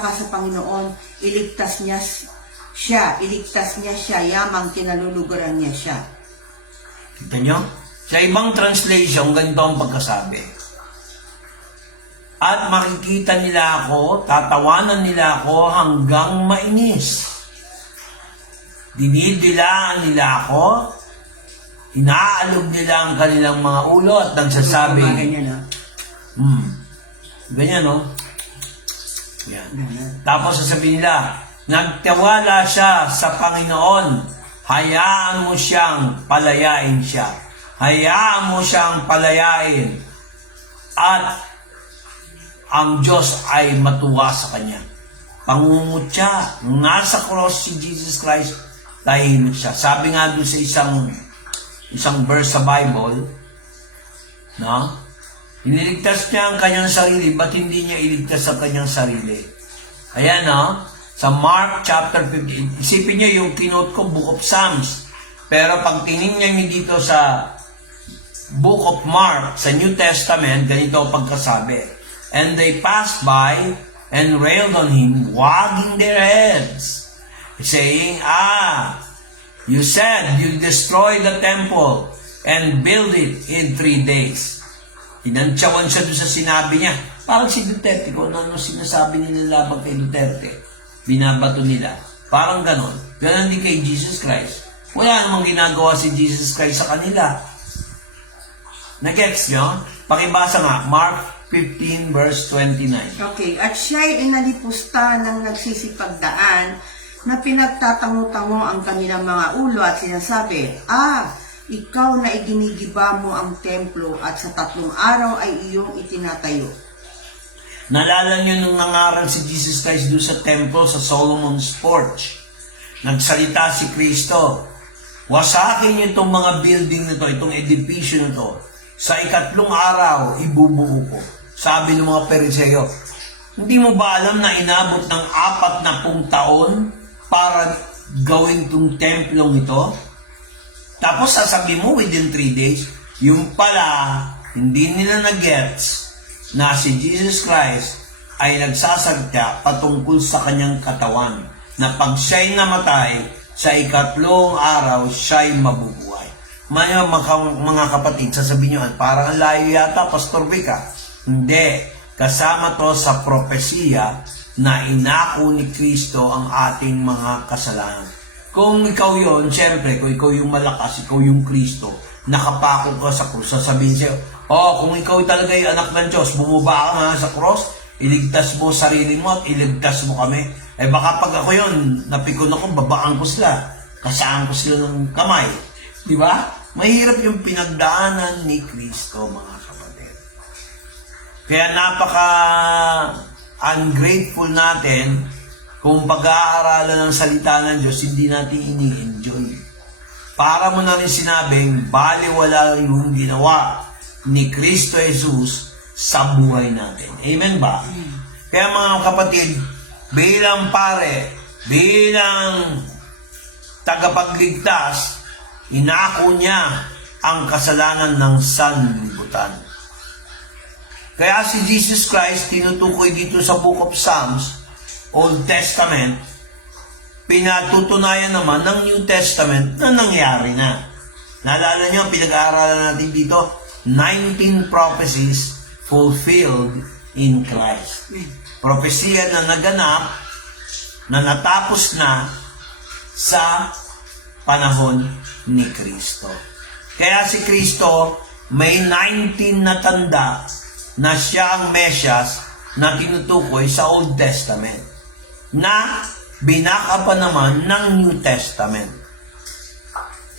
ka sa Panginoon, iligtas niya siya, yamang kinaluluguran niya siya. Kita nyo? Sa ibang translation, ganito ang pagkasabi. At makikita nila ako, tatawanan nila ako hanggang mainis. Dinidilaan nila ako, inaalog nila ang kanilang mga ulo at nagsasabi, Ganyan, ganyan, no? Yan. Tapos sasabihin nila, nagtiwala siya sa Panginoon, hayaan mo siyang palayain siya. Hayaan mo siyang palayain. At ang Diyos ay matuwa sa kanya. Pangungutya. Nung nasa cross si Jesus Christ, tahimik siya. Sabi nga doon sa isang verse sa Bible, no? Iniligtas niya ang kanyang sarili, ba't hindi niya iligtas ang kanyang sarili? Ayan, no? Sa Mark chapter 15, isipin niyo yung kinote ko, Book of Psalms. Pero pag tinignan niyo dito sa Book of Mark, sa New Testament, ganito ang pagkasabi. And they passed by and railed on him, wagging their heads, saying, you said you'll destroy the temple and build it in 3 days. Inantsawan siya doon sa sinabi niya. Parang si Duterte, kung ano sinasabi nila laban kay Duterte, binabato nila. Parang ganon. Ganon din kay Jesus Christ. Wala namang ginagawa si Jesus Christ sa kanila. Nag-gets nyo? Pakibasa nga, Mark 15 verse 29. Okay, at siya'y inalipusta ng nagsisipagdaan na pinagtatango-tango ang kanilang mga ulo at sinasabi, ikaw na iginigiba mo ang templo at sa 3 araw ay iyong itinatayo. Nalala nyo nung nangaral si Jesus Christ doon sa temple sa Solomon's Porch. Nagsalita si Kristo, wasakin itong mga building na to, itong edificio na to. Sa 3 araw, ibubuo ko. Sabi ng mga Pariseo, hindi mo ba alam na inabot ng 40 taon para gawin itong templong ito? Tapos sasabi mo within 3 days, yung pala, hindi nila na-gets na si Jesus Christ ay nagsasalita patungkol sa kanyang katawan, na pag siya'y namatay, sa 3 araw, siya'y mabubuhay. Mga kapatid, sasabihin nyo, parang ang layo yata, Pastor Vika. Hindi. Kasama to sa propesiya na inako ni Kristo ang ating mga kasalanan. Kung ikaw yon, siyempre, kung ikaw yung malakas, ikaw yung Kristo, nakapako ka sa krus, sasabihin sa'yo, kung ikaw talaga yung anak ng Diyos, bumaba ka nga sa cross, iligtas mo sarili mo at iligtas mo kami. Baka pag ako yun, napikon ako, babaan ko sila, kasaan ko sila ng kamay. Di ba? Mahirap yung pinagdaanan ni Kristo, mga kapatid. Kaya napaka-ungrateful natin kung pag-aaralan ng salita ng Diyos, hindi natin ini-enjoy. Para mo na rin sinabing, baliwala yung ginawa ni Kristo Jesus sa buhay natin. Amen ba? Kaya mga kapatid, bilang pare, bilang tagapagligtas, inako niya ang kasalanan ng sanlibutan. Kaya si Jesus Christ, tinutukoy dito sa Book of Psalms, Old Testament, pinatutunayan naman ng New Testament na nangyari na. Naalala niyo, pinag-aaralan natin dito, 19 prophecies fulfilled in Christ. Propesya na naganap, na natapos na sa panahon ni Kristo. Kaya si Kristo may 19 na tanda na siya ang Mesyas na tinutukoy sa Old Testament na binaka pa naman ng New Testament.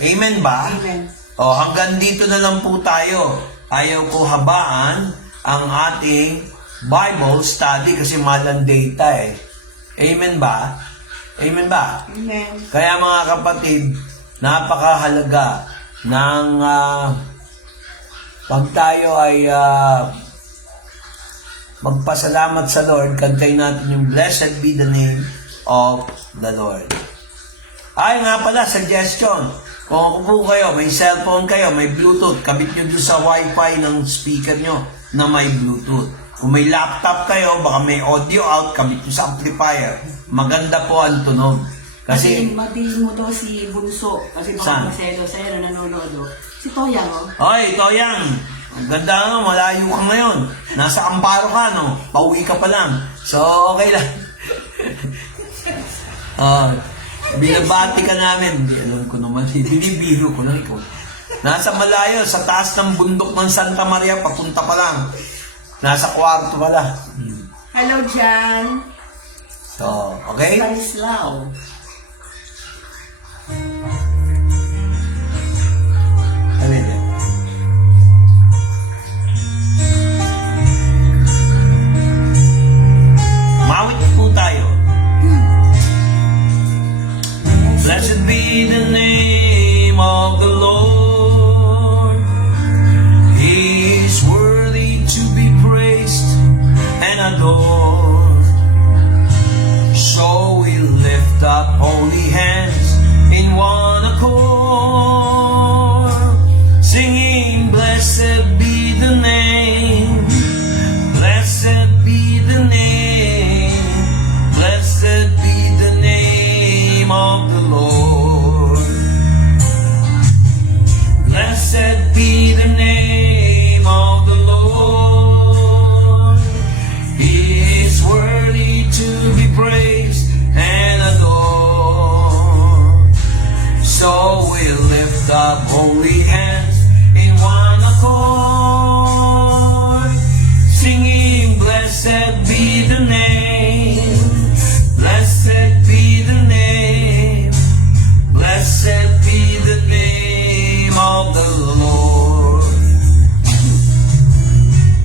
Amen ba? Amen. O, hanggang dito na lang po tayo. Ayaw ko habaan ang ating Bible study kasi malang data eh. Amen ba? Amen ba? Amen. Kaya mga kapatid, napakahalaga ng pag tayo ay magpasalamat sa Lord, kantayin natin yung Blessed be the name of the Lord. Ay nga pala, suggestion. Kung po kayo, may cellphone kayo, may Bluetooth, kabit nyo doon sa Wi-Fi ng speaker nyo na may Bluetooth. Kung may laptop kayo, baka may audio out, kabit nyo sa amplifier. Maganda po ang tunog. Kasi, Matiin mo to si Bunso. Kasi Saan? baka maselo sa'yo na nanonood. Si Toyang, oh. Oy, Toyang, ang ganda no, malayo ka ngayon. Nasa Amparo ka, no? Pauwi ka pa lang. So, okay lang. Binabati ka namin. Hindi, alam ko naman. Binibiro ko lang ikaw. Nasa malayo, sa taas ng bundok ng Santa Maria, papunta pa lang. Nasa kwarto pala. Hello, Jan. So, okay? Stanislao. Ano yun? Mawit po tayo. Blessed be the name of the Lord. He is worthy to be praised and adored. So we lift up holy hands in one accord, singing, Blessed be the name, blessed be the name, blessed be the name of the Lord. Blessed be the name of the Lord. He is worthy to be praised and adored. So we lift up holy hands in one accord, singing, Blessed be the name, blessed be the name, blessed be the name of the Lord.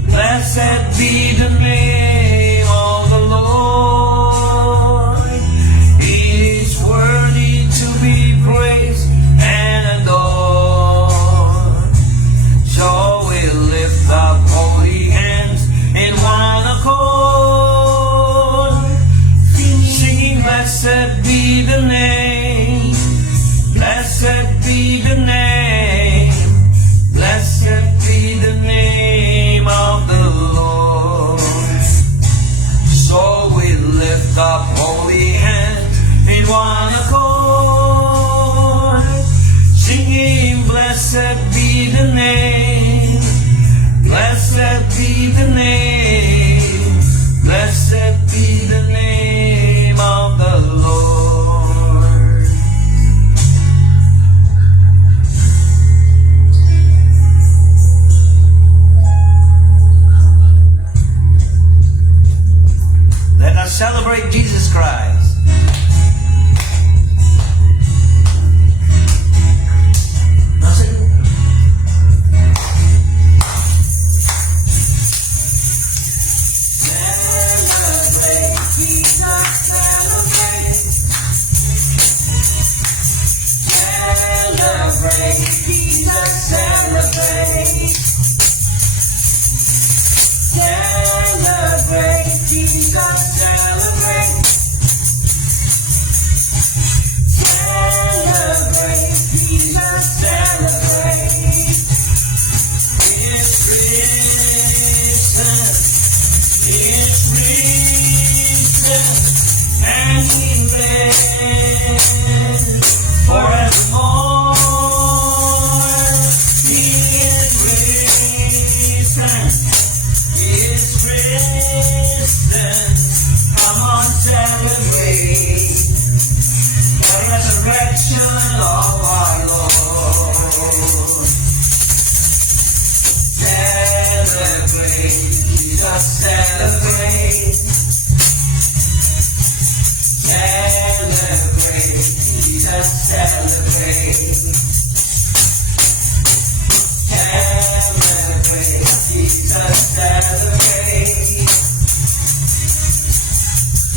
Blessed be the name of the Lord. He is worthy to be praised and adored. So we lift up holy hands in one accord, singing, Blessed be the name, blessed be the name, blessed be the name of the Lord. So we lift up holy hands in one accord, singing, Blessed be the name, blessed be the name, blessed be the name of the Lord. Let us celebrate Jesus Christ. Celebrate Jesus, celebrate. Celebrate Jesus, celebrate. Celebrate Jesus, celebrate. Celebrate Jesus, celebrate. Jesus, celebrate. Celebrate, Jesus, celebrate. Celebrate, Jesus, celebrate.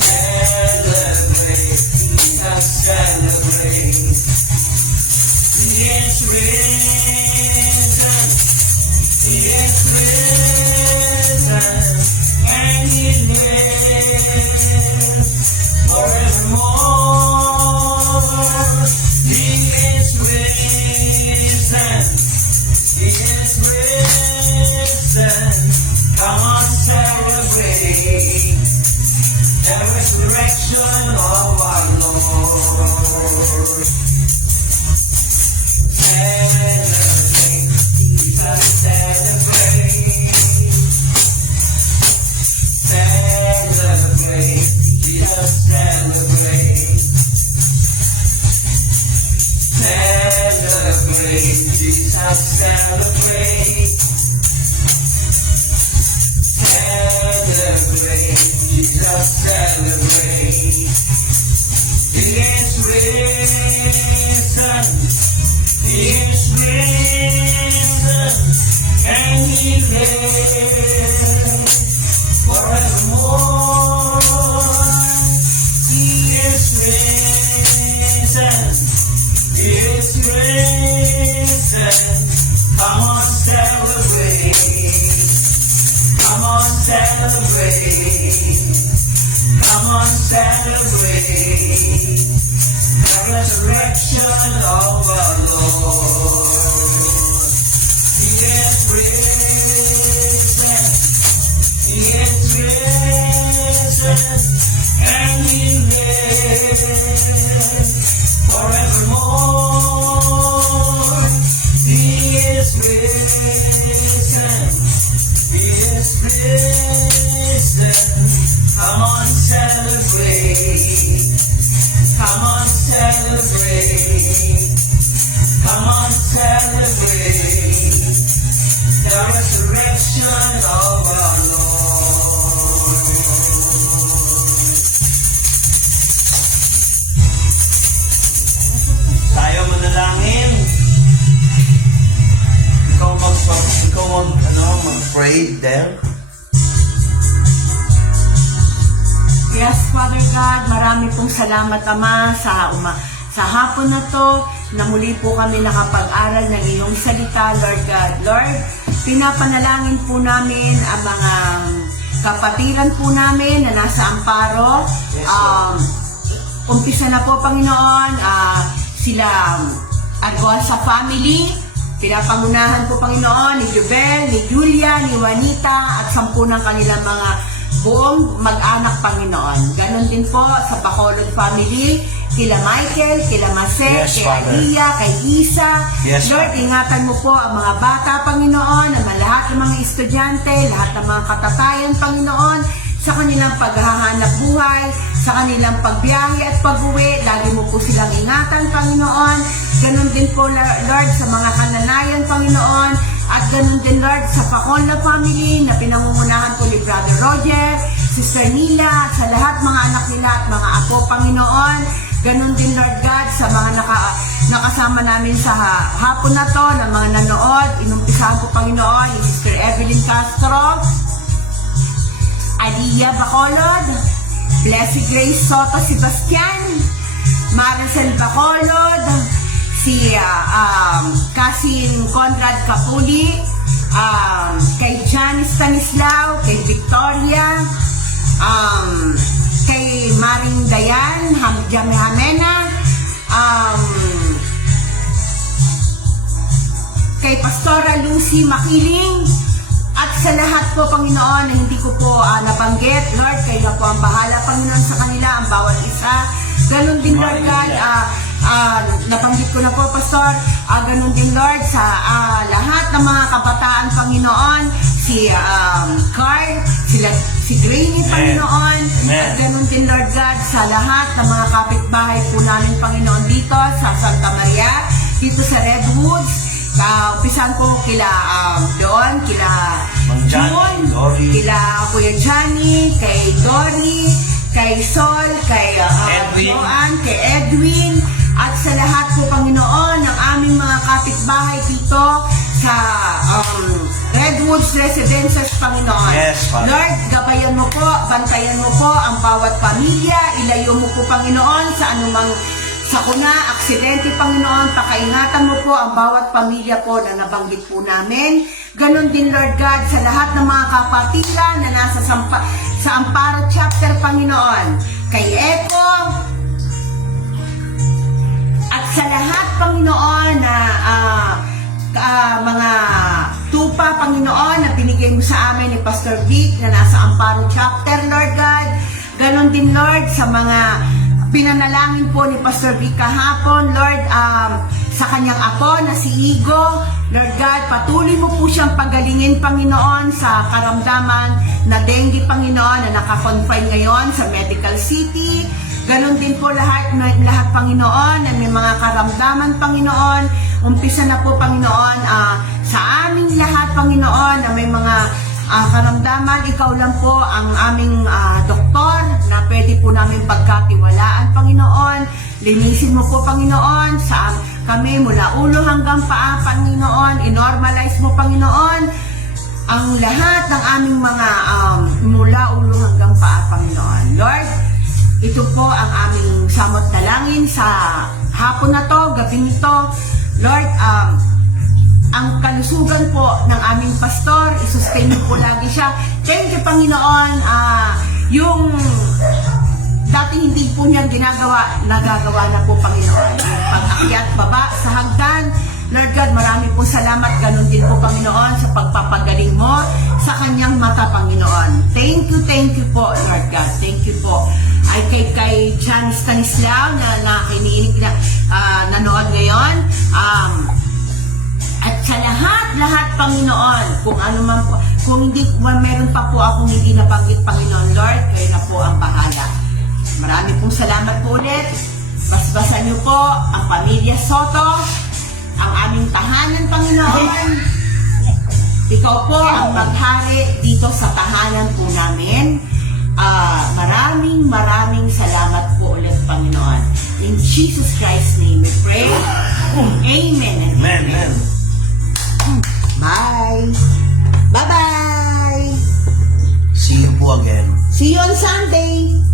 Celebrate, Jesus, celebrate. He is risen, He is risen, and He lives forevermore. He is risen, He is risen. Come on, celebrate the resurrection of our Lord. Celebrate, Jesus, celebrate. Celebrate, Jesus, celebrate. Celebrate, Jesus, celebrate. Celebrate, Jesus, celebrate. He is risen, He is risen, and He lives forevermore. He is risen, He is risen. Come on, celebrate. Come on, celebrate. Come on, celebrate the resurrection of our Lord. He is risen, He is risen, and He lives forevermore. He is risen, He is risen. Come on, celebrate. Come on, celebrate. Come on, celebrate the resurrection of our Lord. Tayo manalangin. Ikaw mag-pray there. Yes, Father God, marami pong salamat, Ama, sa hapon na to, na muli po kami nakapag-aral ng iyong salita, Lord God. Lord, pinapanalangin po namin ang mga kapatiran po namin na nasa Amparo. Umpisa na po, Panginoon, sila Arguasa family. Pinapangunahan po, Panginoon, ni Jubel, ni Julia, ni Juanita, at 10 ng kanilang mga buong mag-anak, Panginoon. Ganon din po sa Bacolod family, kila Michael, kila Mase, Yes, kay Father. Alia, kay Isa. Yes, Lord, Father. ingatan mo po ang mga bata, Panginoon, ang lahat ng mga estudyante, lahat ng mga katatayan, Panginoon, sa kanilang paghahanap buhay, sa kanilang pagbiyahe at pag-uwi. Lagi mo po silang ingatan, Panginoon. Ganon din po, Lord, sa mga kananayan, Panginoon. At ganun din, Lord, sa Pacola family na pinangungunahan po ni Brother Roger, Sister Nila, sa lahat mga anak nila at mga apo, Panginoon. Ganun din, Lord God, sa mga nakasama namin sa hapon na to, ng mga nanood. Inumpisahan po, Panginoon, ni Sister Evelyn Castro, Adia Bacolod, Blessed Grace Soto Sebastian, Maricel Bacolod, si Kasin Conrad Capuli, kay Jan Stanislao, kay Victoria, kay Maring Dayan, Jame Hamena, kay Pastora Lucy Makiling, at sa lahat po, Panginoon, na hindi ko po nabanggit, Lord, kayo na po ang bahala, Panginoon, sa kanila, ang bawat isa. Ganon din, Lord God, nabanggit ko na po, Pastor, ganon din, Lord, sa lahat ng mga kabataan, Panginoon, si Carl, si Granny, Panginoon, at ganon din, Lord God, sa lahat ng mga kapitbahay po namin, Panginoon, dito sa Santa Maria, dito sa Redwoods, Umpisan ko kila doon, kila Mang Johnny, June, Dory. kila Kuya Johnny, kay Dory, kay Sol, kay Edwin. Joanne, kay Edwin, at sa lahat po, Panginoon, ng aming mga kapitbahay dito sa Redwoods Residences, Panginoon. Yes, Father. Lord, gabayan mo po, bantayan mo po ang bawat pamilya, ilayo mo po, Panginoon, sa anumang sakuna, aksidente, Panginoon, pakaingatan mo po ang bawat pamilya po na nabanggit po namin. Ganon din, Lord God, sa lahat ng mga kapatiran na nasa sa Amparo Chapter, Panginoon, kay Echo, at sa lahat, Panginoon, na mga tupa, Panginoon, na binigay mo sa amin ni Pastor Vic na nasa Amparo Chapter, Lord God. Ganon din, Lord, sa mga pinanalangin po ni Pastor Vic kahapon, Lord, sa kanyang apo na si Igo. Lord God, patuloy mo po siyang pagalingin, Panginoon, sa karamdaman na dengue, Panginoon, na nakakonfine ngayon sa Medical City. Ganon din po lahat, Panginoon, na may mga karamdaman, Panginoon. Umpisa na po, Panginoon, sa aming lahat, Panginoon, na may mga karamdaman. Ikaw lang po ang aming doktor na pwede po namin pagkatiwalaan, Panginoon. Linisin mo po, Panginoon, sa kami mula ulo hanggang paa, Panginoon. I-normalize mo, Panginoon, ang lahat ng aming mga mula ulo hanggang paa, Panginoon. Lord, ito po ang aming samot dalangin sa hapon na to, gabi nito. Lord, ang kalusugan po ng aming pastor, isustain mo po lagi siya. Thank you, Panginoon. Yung dati hindi po niya ginagawa, nagagawa na po, Panginoon. Yung pag-akyat baba sa hagdan, Lord God, marami po salamat. Ganon din po, Panginoon, sa pagpapagaling mo sa kanyang mata, Panginoon. Thank you po, Lord God. Thank you po. Ay kay John Stanislao na kiniinig na nanood ngayon. At sa lahat, Panginoon, kung ano man po, kung hindi, meron pa po akong hindi nabanggit, Panginoon, Lord, kayo na po ang bahala. Marami pong salamat po ulit. Basbasan niyo po ang pamilya Soto, ang aming tahanan, Panginoon. Ikaw po ang maghari dito sa tahanan po namin. Maraming salamat po ulit, Panginoon. In Jesus Christ's name we pray. Amen and amen. Bye. Bye-bye. See you po again. See you on Sunday.